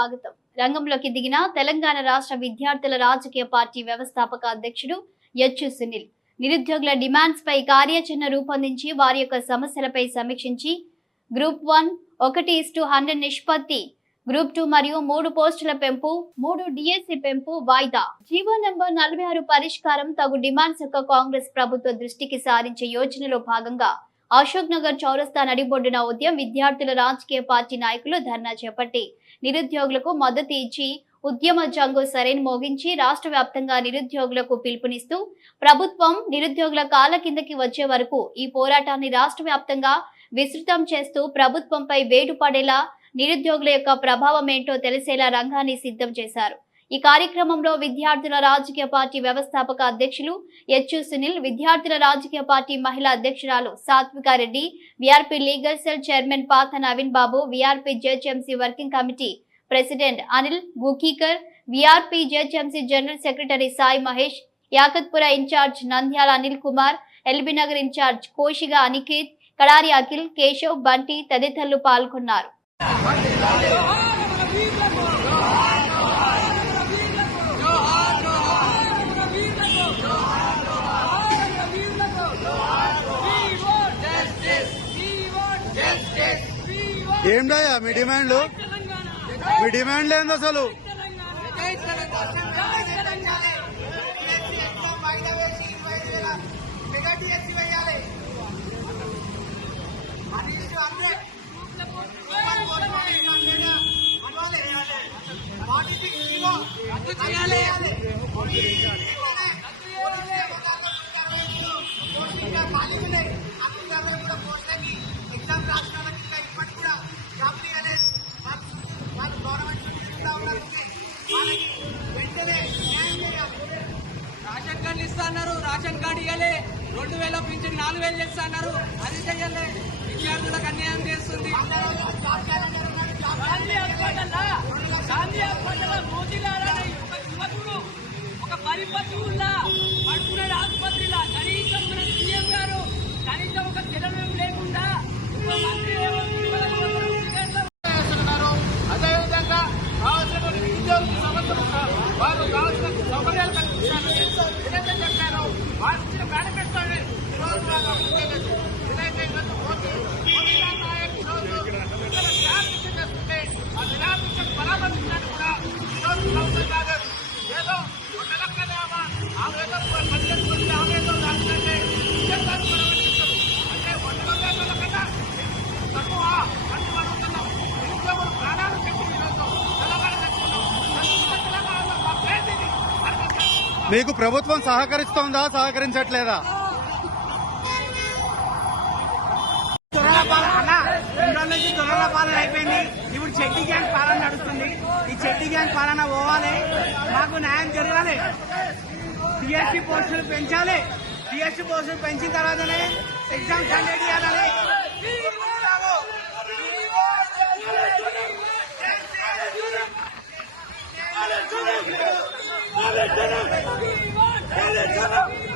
స్వాగతం. రంగంలోకి దిగిన తెలంగాణ రాష్ట్ర విద్యార్థుల రాజకీయ పార్టీ వ్యవస్థాపక అధ్యక్షుడు యచ్చు సునీల్ నిరుద్యోగుల డిమాండ్స్ పై కార్యాచరణ రూపొందించి వారి యొక్క సమస్యలపై సమీక్షించి గ్రూప్ 1 1:100 నిష్పత్తి, గ్రూప్ 2 మరియు 3 పోస్టుల పెంపు, 3 డిఎస్సి పెంపు వాయిదా, జీవో నంబర్ 46 పరిష్కారం తగు డిమాండ్స్ యొక్క కాంగ్రెస్ ప్రభుత్వ దృష్టికి సారించే యోజనలో భాగంగా అశోక్ నగర్ చౌరస్తా నడిబొడ్డున ఉదయం విద్యార్థుల రాజకీయ పార్టీ నాయకులు ధర్నా చేపట్టి నిరుద్యోగులకు మద్దతు ఇచ్చి ఉద్యమ జంగు సరైన మోగించి రాష్ట్ర వ్యాప్తంగా నిరుద్యోగులకు పిలుపునిస్తూ ప్రభుత్వం నిరుద్యోగుల కాళ్ళ కిందకి వచ్చే వరకు ఈ పోరాటాన్ని రాష్ట్ర వ్యాప్తంగా విస్తృతం చేస్తూ ప్రభుత్వంపై వేటు పడేలా నిరుద్యోగుల యొక్క ప్రభావం ఏంటో తెలిసేలా రంగాన్ని సిద్ధం చేశారు. ఈ కార్యక్రమంలో విద్యార్థుల రాజకీయ పార్టీ వ్యవస్థాపక అధ్యక్షులు యచ్చు సునీల్, విద్యార్థుల రాజకీయ పార్టీ మహిళా అధ్యక్షురాలు సాత్వికారెడ్డి, విఆర్పీ లీగల్ సెల్ చైర్మన్ పాత నవీన్ బాబు, విఆర్పీ GHMC working committee president Anil గుకీకర్, విఆర్పీ GHMC general secretary Sai Mahesh, Yakutpura incharge Nandyal Anil Kumar, LB Nagar incharge కోషిగా అనికేత్, కడారి అఖిల్, కేశవ్, బంటి తదితరులు పాల్గొన్నారు. ఏంటా మీ డిమాండ్లు? మీ డిమాండ్లు ఏంది అసలు? రేషన్ కార్డు ఇస్తా అన్నారు, రేషన్ కార్డు ఇవ్వలే. 2000 పింఛన్ 4000 చేస్తా అన్నారు, అది చెయ్యలే. విద్యార్థులకు అన్యాయం చేస్తుంది. ఒక పరిపత్రులా పడుకునే ఆసుపత్రిలా కనీసం మన సీఎం గారు కనీసం ఒక జలం లేకుండా అదేవిధంగా కావాల్సిన నిరుద్యోగుల సమస్యలు వారు కావాల్సిన సౌకర్యాలు కల్పించాలని ఏదైతే చెప్పారో వారు ఇచ్చిన మేనిఫెస్టోని ఈరోజు వాళ్ళు అమలు చేయలేదు. ఏదైతే మోదీ నాయక్ ఈరోజు ఇక్కడ నిరాశించ చేస్తుంటే ఆ నిరాశించను పరామర్శించడానికి కూడా ఈరోజు ప్రభుత్వం కాదు. ఏదో ఒక లెక్కనేమా ఆవేదో 15 మంది ఆవేదో దానికంటే విజయసాన్ని పరామర్శించారు. అంటే 100 కన్నా తక్కువ మంది మనం ఉన్నాం. నిరుద్యోగులు ప్రాణాలు పెట్టి ఈరోజు తెలంగాణ తెచ్చుకున్నాం. తెలంగాణలో మా పేదది మీకు ప్రభుత్వం సహకరిస్తోందా, సహకరించట్లేదా? నుంచి దొరల పాలన అయిపోయింది. ఇప్పుడు చెడ్డి గ్యాంగ్ పాలన నడుస్తుంది. ఈ చెడ్డి గ్యాంగ్ పాలన పోవాలి, మాకు న్యాయం జరగాలి. డిఎస్సి పోస్టులు పెంచాలి. డిఎస్సి పోస్టులు పెంచిన తర్వాతనే ఎగ్జామ్ కండక్ట్ చేయాలని We want